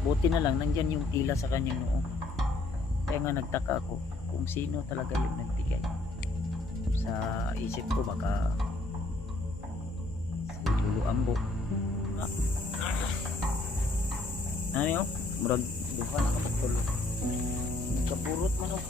Buti na lang nandyan yung tila sa kanyang noo. Kaya nga nagtaka ako kung sino talaga yung nagbigay. Sa isip ko baka si Lulu Ambo. Ah, ano yun? Murag duha na kapagtulo. Kapurot man oh.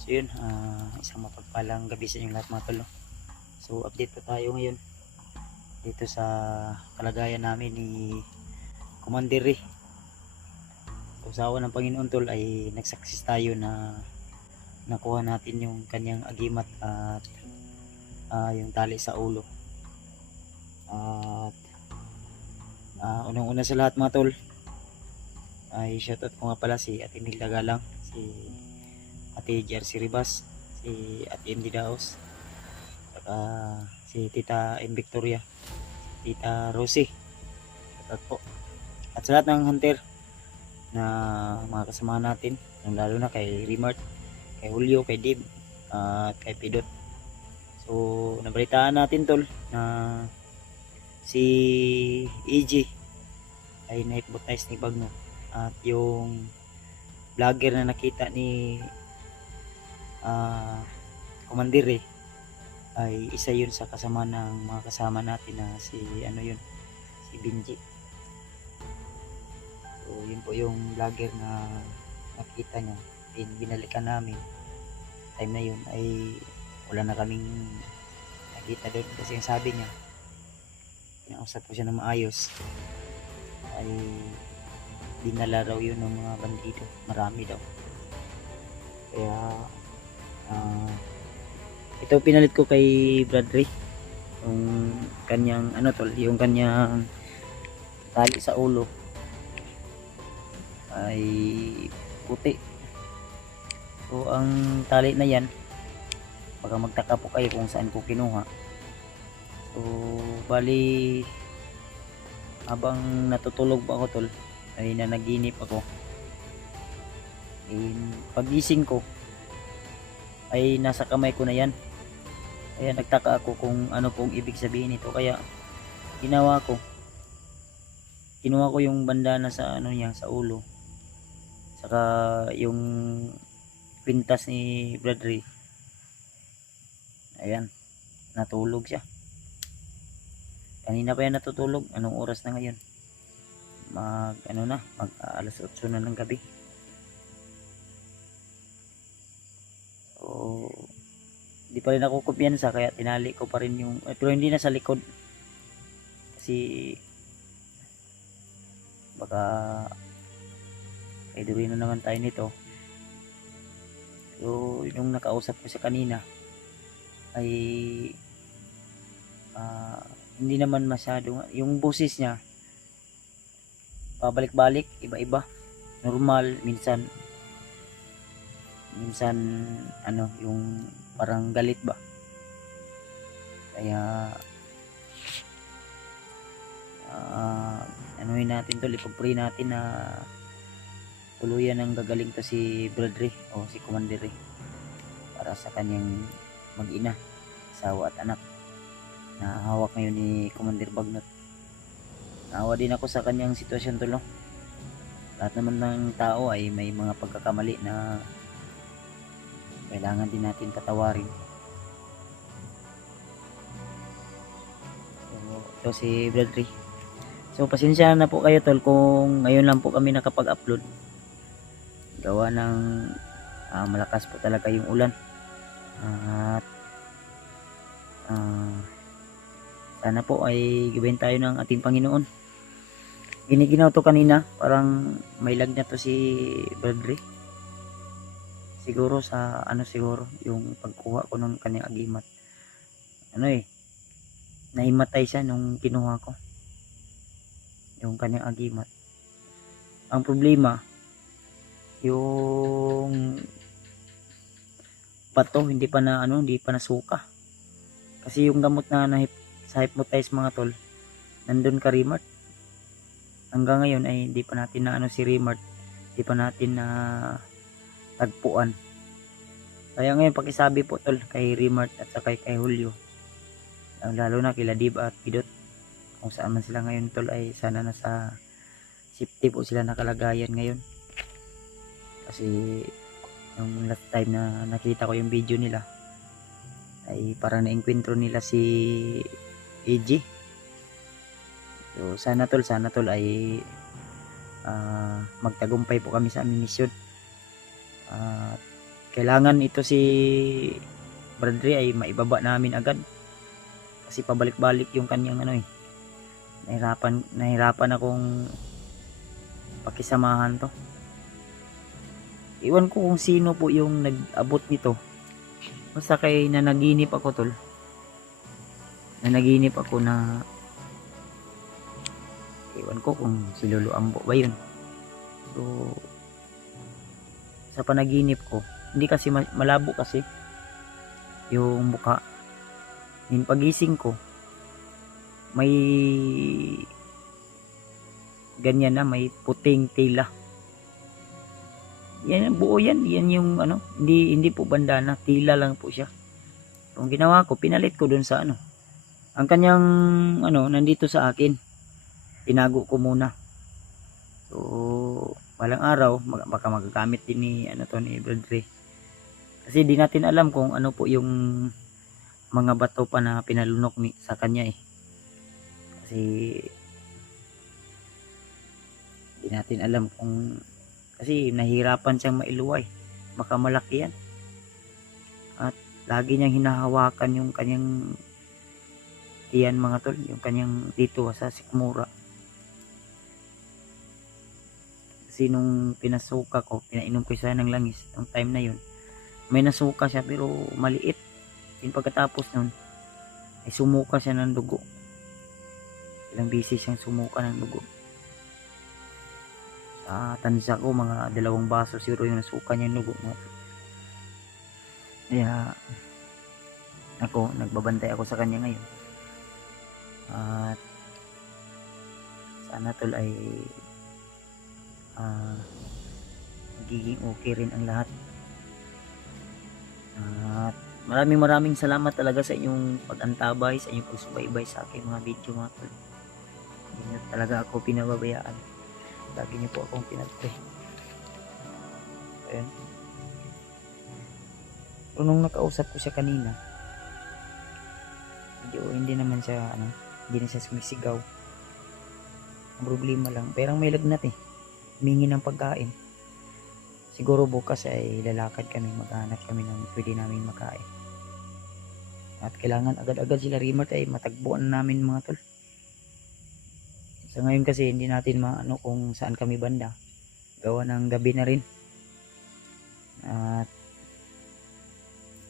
So yun, isang mapagpalang gabi sa inyong lahat mga tol. So update po tayo ngayon dito sa kalagayan namin ni Commander Ray. So sa awa ng Panginoon tol ay nagsaksis tayo na nakuha natin yung kanyang agimat at yung tali sa ulo. At unang-una sa lahat mga tol ay shoutout ko nga pala si Ate Nilda Galang, si Ate Jersey Ribas, si Ate MD Daos, saka si Tita M. Victoria, Tita Rosie. Shoutout po. At sa lahat ng hunter na mga kasama natin, lalo na kay Remart, kay Julio, kay Dib, at kay Pidot. So nabalitaan natin tol na si EG ay na-hypnotize ni Bagno, at yung vlogger na nakita ni Commander ay isa yun sa kasama ng mga kasama natin na si si Binji. So yun po yung vlogger na nakita niya, binalikan namin. Time na yun ay wala na kaming nakita doon kasi yung sabi niya, kinausap ko siya na maayos, ay dinala raw yun ng mga bandido, marami daw. Kaya ito pinalit ko kay Bradley yung kanyang yung kanyang tali sa ulo ay puti. So ang tali na yan, baka magtaka po kayo kung saan ko kinuha. So bali habang natutulog pa ako tol ay nanaginip ako. Pagising ko ay nasa kamay ko na yan. Kaya nagtaka ako kung ano pong ibig sabihin nito. Kaya kinuha ko yung bandana sa niya, sa ulo, saka yung pintas ni Bradley. Ayan, natulog siya. Kanina pa yan natutulog. Anong oras na ngayon? Mag alas 8 na ng gabi. So di pa rin ako kumpiyansa, kaya tinali ko pa rin yung pero hindi na sa likod kasi baka kaidurin na naman tayo nito. So yung nakausap ko sa kanina ay hindi naman masyado yung boses niya, pabalik-balik, iba-iba, normal, minsan yung parang galit ba. Kaya anuhin natin to, ipag-pray natin na tuluyan ng gagaling to si Bradley o si Commander para sa kanyang mag-ina, asawa at anak na hawak ngayon ni Commander Bagnot. Naawa din ako sa kanyang sitwasyon tol, no? Lahat naman ng tao ay may mga pagkakamali na kailangan din natin patawarin. So ito si Bradley. So pasensya na po kayo tol kung ngayon lang po kami nakapag-upload. Gawa ng malakas po talaga yung ulan. At sana po ay gabayan tayo ng ating Panginoon. Giniginaw to kanina, parang may lag na to si Bradley. Siguro sa siguro yung pagkuha ko ng kanyang agimat. Naimatay siya nung kinuha ko yung kanyang agimat. Ang problema, yung bato hindi pa nasuka. Kasi yung gamot na sa hypnotize mga tol, nandun ka Remart. Hanggang ngayon ay hindi pa natin na si Remart, hindi pa natin na tagpuan. Kaya ngayon pakisabi po tol kay Remart at saka kay Julio, lalo na kila Dib at Pidot, kung saan man sila ngayon tol ay sana nasa safety po sila nakalagayan ngayon. Kasi yung last time na nakita ko yung video nila ay parang naengkwentro nila si AG. So sana tol ay magtagumpay po kami sa aming misyon. Kailangan ito si Bradley ay maibaba namin agad. Kasi pabalik-balik yung kanyang nahirapan akong pakisamahan to. Iwan ko kung sino po yung nag-abot nito. Basta kay nanaginip ako tol. Nanaginip ako na iwan ko kung si Lolo Ambo ba yun. So sa panaginip ko, hindi kasi malabo kasi yung mukha. Yung pagising ko, may ganyan na, may puting tila. Yan buo yan yung hindi po bandana, tila lang po siya. So, ang ginawa ko, pinalit ko dun sa ang kanyang nandito sa akin. Tinago ko muna. So walang araw baka magagamit din ni ni Bradley. Kasi di natin alam kung ano po yung mga bato pa na pinalunok sa kanya Kasi di natin alam kung kasi nahirapan siyang mailuway. Baka malaki yan. At lagi niyang hinahawakan yung kanyang tiyan mga tol, yung kanyang dito sa sikmura. Kasi nung pinasuka ko, pinainom ko siya ng langis nung time na yun, may nasuka siya pero maliit. Yung pagkatapos nun ay sumuka siya ng dugo. Ilang beses siyang sumuka ng dugo. Sa tansa ko, mga 2 baso siguro yung nasuka niya ng dugo. Kaya ako, nagbabantay ako sa kanya ngayon. At sana tol ay magiging okay rin ang lahat. At maraming salamat talaga sa inyong pag-antabay, sa inyong pagsubaybay sa aking mga video mga tol. Hindi nyo talaga ako pinababayaan. Lagi nyo po akong pinag-pray. Ayan. Pero nung nakausap ko siya kanina, hindi naman siya hindi na siya sumisigaw. Ang problema lang, perang may lagnat humingi ng pagkain. Siguro bukas ay lalakad kami, maghanap kami ng pwede namin makain. At kailangan agad-agad sila Rimart ay matagpuan namin mga tol. Sa ngayon kasi hindi natin maano kung saan kami banda. Gawa ng gabi na rin. At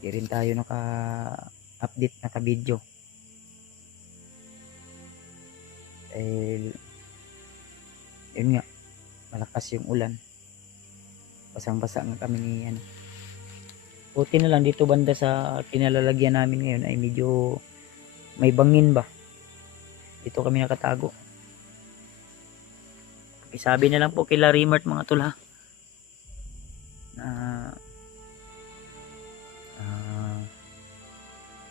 di rin tayo naka-update, naka-video. Yun nga, malakas yung ulan. Basang-basa nga kami ni buti na lang dito banda sa kinalalagyan namin ngayon ay medyo may bangin ba. Dito kami nakatago. Isabi na lang po kila Rimart mga tol ha.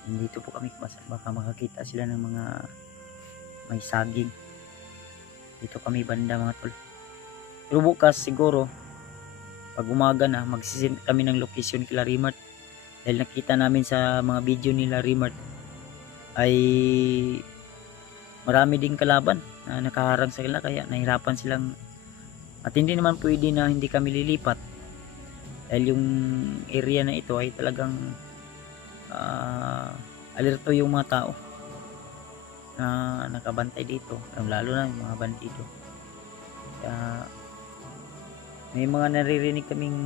Nandito po kami baka makakita sila ng mga may saging. Dito kami banda mga tol. Pero bukas siguro pag umaga na magsisend kami ng location kila Rimart. Dahil nakita namin sa mga video nila Rimart ay marami ding kalaban na nakaharang sa kanila kaya nahirapan silang at hindi naman pwede na hindi kami lilipat dahil yung area na ito ay talagang alerto yung mga tao na nakabantay dito, lalo na yung mga bandido. Kaya may mga naririnig kaming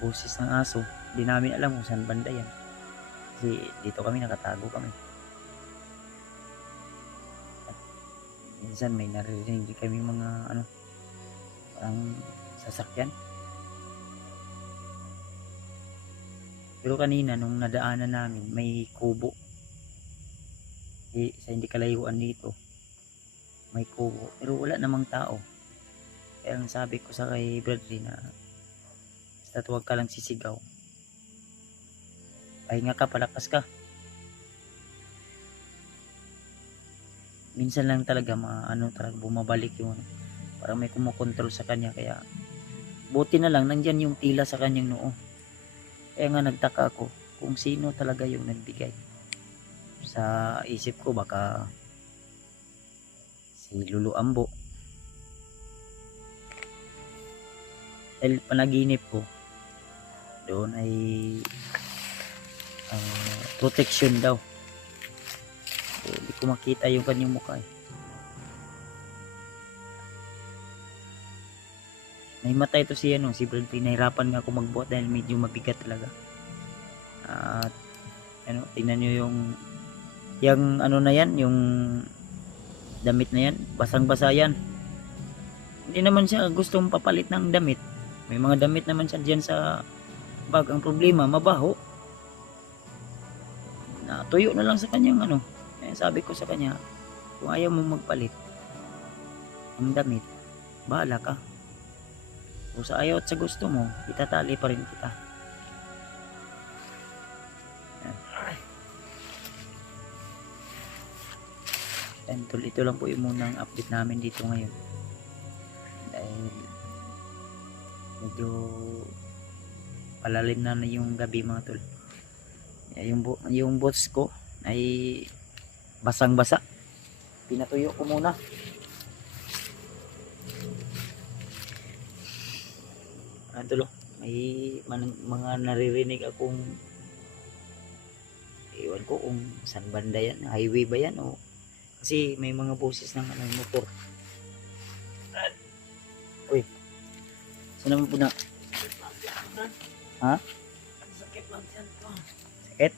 boses ng aso. Hindi namin alam kung saan banda yan kasi dito kami nakatago kami. At minsan may naririnig kami mga parang sasakyan. Pero kanina nung nadaanan namin may kubo sa hindi kalayuan dito, may kubo pero wala namang tao. Kaya ang sabi ko sa kay Bradley na basta huwag ka lang sisigaw, pahinga ka, palakas ka. minsan lang talaga talaga bumabalik yung ano, parang may kumokontrol sa kanya. Kaya buti na lang nandyan yung tila sa kanyang noo. Kaya nga nagtaka ako kung sino talaga yung nagbigay. Sa isip ko baka si Lulu Ambo. Dahil panaginip ko doon ay protection daw. Hindi ko makita yung kanyang mukha eh. Nahimatay ito si Brad Pitt. Nahirapan nga ako magbuhat dahil medyo mabigat talaga. At tingnan nyo yung ano na yan, yung damit na yan, basang-basa yan. Hindi naman siya gustong papalit ng damit. May mga damit naman siya dyan sa bag. Ang problema, mabaho. Tuyo na lang sa kanyang sabi ko sa kanya, kung ayaw mong magpalit ang damit, bahala ka. Kung sa ayaw at sa gusto mo, itatali pa rin kita. And ito lang po yung munang update namin dito ngayon. Dahil medyo palalim na yung gabi mga tol. Yung bots ko ay basang-basa. Pinatuyo ko muna. Tol, may mga naririnig akong iwan ko kung saan banda yan, highway ba yan o kasi may mga boses ng motor. Uy, saan naman po na? Ha? Sakit lang yan po. Sakit?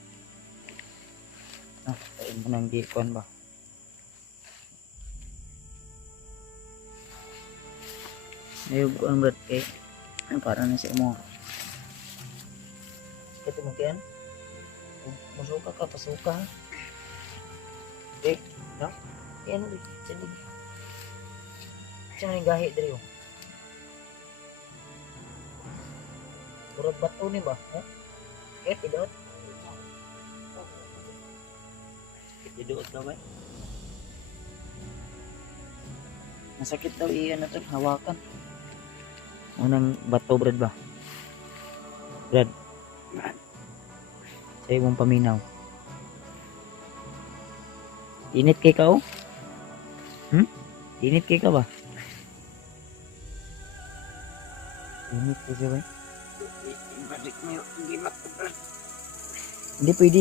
Tayo mo ng gikon ba? Ayun ko ang brad eh. Para na siya mo. Sakit mo kiyan? Masuka ka, pasuka. No? Yan ulit. Salig. Siya man yung gahi dari oh. Burag bato ni ba? Tidot? Tidot na ba? Masakit daw ito, hawakan. Unang bato brad ba? Brad. Sa'yo mong paminaw. Init kay ka oh? Init kay ka ba? Init kay ka ba? Ibalik mo yung gimat ko, brad. Hindi pwede.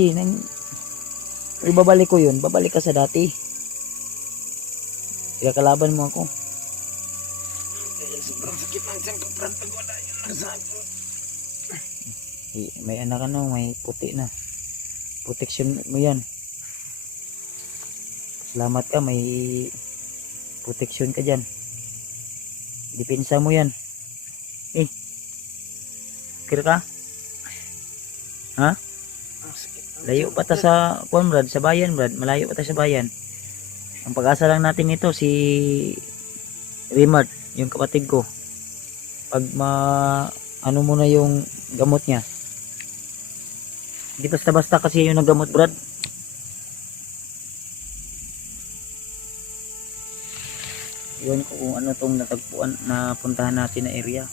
Ibabalik ko yun. Babalik ka sa dati. Kalaban mo ako. Sobrang sakit lang dyan ko, brad. Pag wala yun lang sa akin. May anak may puti na. Protection mo yan. Salamat ka, may protection ka dyan. Depensa mo yan. Kira ka? Ha? Layo pa ta sa Brad, sa bayan Brad. Malayo pa ta sa bayan. Ang pag-asa lang natin ito si Rimart, yung kapatid ko. Pag mo na yung gamot niya. Hindi basta-basta kasi yung nagamot Brad. Yun ko kung ano tong natagpuan na puntahan natin na area.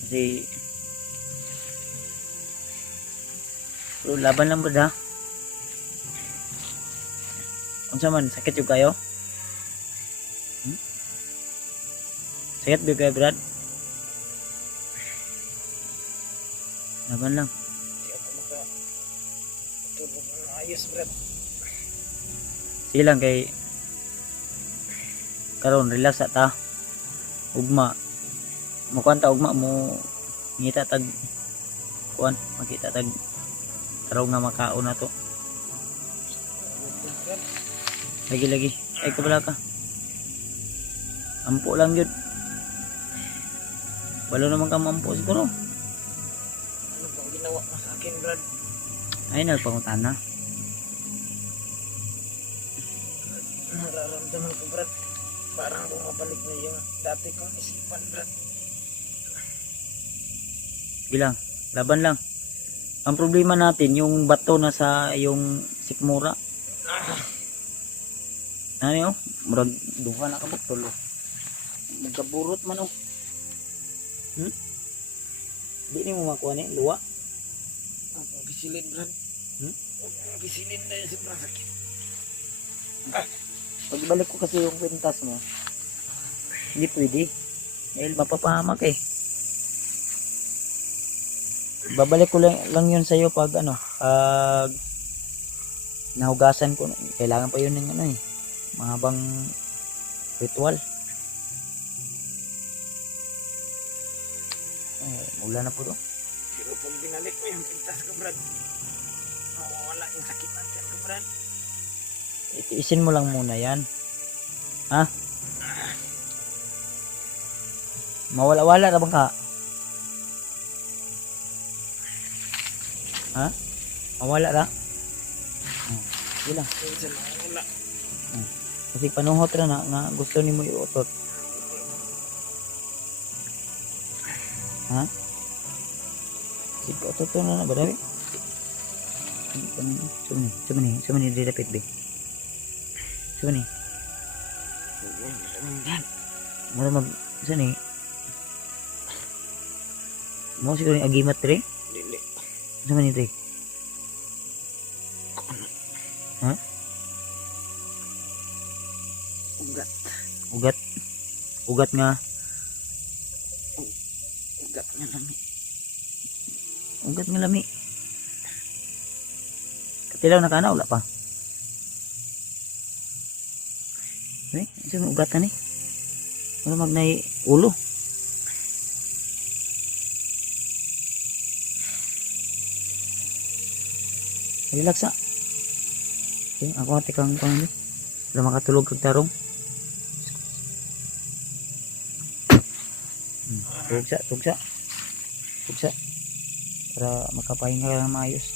Kasi pero laban lang Brad ha. Unsa man sakit yung kayo? Sakit ba kayo Brad? Laban lang. Hindi ako makatulog ng ayos, brad. Sige lang kay karon relax ta. Ugma. Mukuan ta ugma mo ngita tag kuan, makita tag taraw nga makaon na to. Lagi. Ay kabala ka. Ampo lang yun. Walo naman ka mampo siguro. Ano bang ginawa mo sa akin, brad? Ay nagpangutan na. Nararamdaman ko, brad. Parang bumabalik na yung dati kong isipan, brad. Bilang, laban lang. Ang problema natin, yung bato na sa yung sikmura. Ano yun? Murag duha na kabuk tulo. Magkaburot man oh. Di ni mo makuha ni luwa. Ang gisilin Brad. Ang gisilin na yun sobrang sakit. Pagbalik ko kasi yung kwintas mo. Hindi pwede. Dahil mapapahamak eh. Babalik ko lang yun sa'yo pag ano, pag nahugasan ko. Kailangan pa yun ng ano eh. Mahabang ritual. Ulan na po to. Pero pag binalik mo yung pintas ko Brad, mawawala yung sakit natin ko Brad. Itiisin mo lang muna yan. Ha? Mawala-wala na bang ka? Ha? Mawala na? Sige lang. Minsan mawawala. Kasi panuhot ra na nga gusto ni mo iutot. Ha? Sige, utot na ba dawi? Sumani, didapit be. Sumani. Mula mag, saan eh? Mo siguro yung agimat tre? Dili. Sumani tre? Ha? Ugat. Ugat. Ugat nga. Ugat nga lami. Ugat nga lami. Katilaw na ka na, wala pa. Eh, saan ugat na ni? Wala magnay ulo. Relax na. Okay, ako ate kang pangano. Wala makatulog kag tarong. Tugsa. Para makapahinga ka ng maayos.